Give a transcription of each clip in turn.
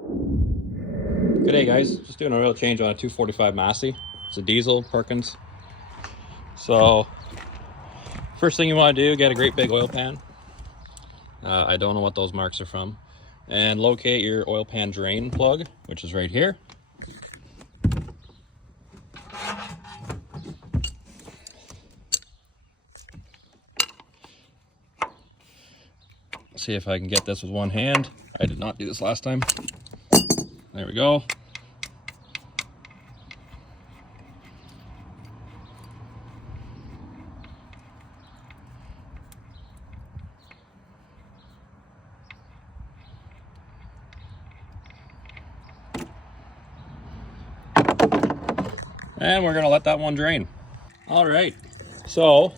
Good day, guys. Just doing an oil change on a 245 Massey. It's a diesel Perkins. So first thing you want to do, get a great big oil pan. I don't know what those marks are from. And locate your oil pan drain plug, which is right here. See if I can get this with one hand. I did not do this last time. There we go. And we're gonna let that one drain. All right, so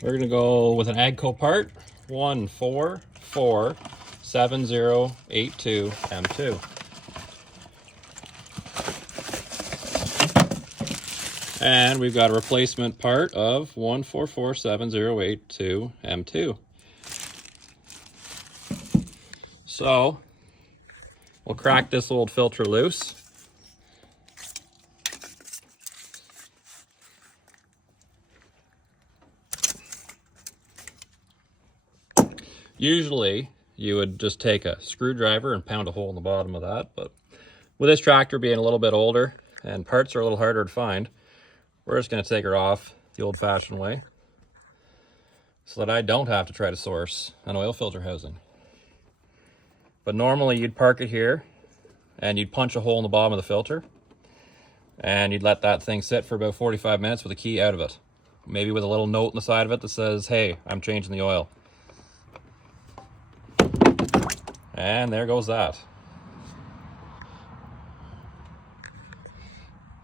we're gonna go with an AGCO part 1447082 M2. And we've got a replacement part of 1447082 M2. So we'll crack this old filter loose. Usually you would just take a screwdriver and pound a hole in the bottom of that, but with this tractor being a little bit older and parts are a little harder to find, we're just going to take her off the old-fashioned way so that I don't have to try to source an oil filter housing. But normally you'd park it here and you'd punch a hole in the bottom of the filter and you'd let that thing sit for about 45 minutes with a key out of it. Maybe with a little note on the side of it that says, hey, I'm changing the oil. And there goes that.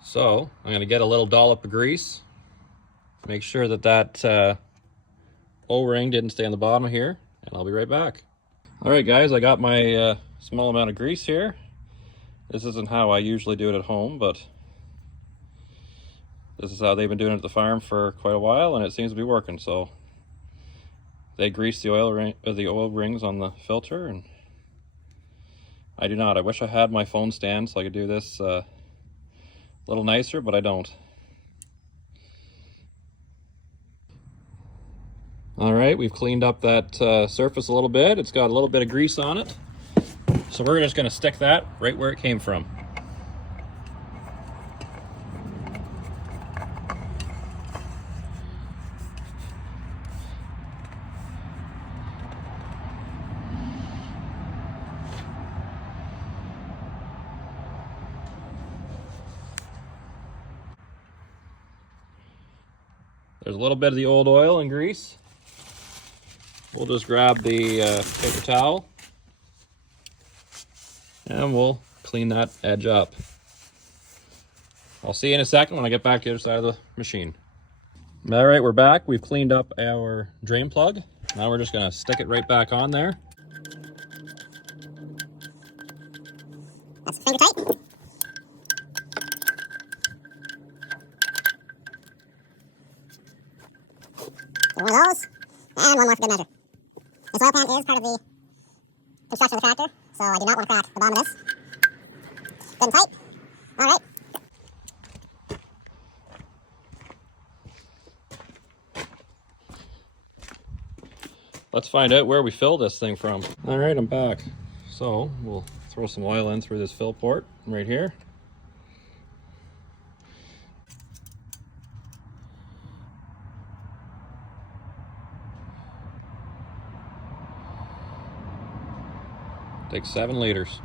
So I'm going to get a little dollop of grease, make sure that that O-ring didn't stay on the bottom here, and I'll be right back. All right, guys, I got my small amount of grease here. This isn't how I usually do it at home, but this is how they've been doing it at the farm for quite a while, and it seems to be working. So they grease the oil rings on the filter, and I do not. I wish I had my phone stand so I could do this a little nicer, but I don't. All right, we've cleaned up that surface a little bit. It's got a little bit of grease on it. So we're just gonna stick that right where it came from. There's a little bit of the old oil and grease. We'll just grab the paper towel and we'll clean that edge up. I'll see you in a second when I get back to the other side of the machine. All right, we're back. We've cleaned up our drain plug. Now we're just gonna stick it right back on there. That's finger tight. One of those, and one more for good measure. This oil pan is part of the construction of the tractor, so I do not want to crack the bottom of this. Good and tight. All right. Let's find out where we fill this thing from. All right, I'm back. So we'll throw some oil in through this fill port right here. Takes 7 liters.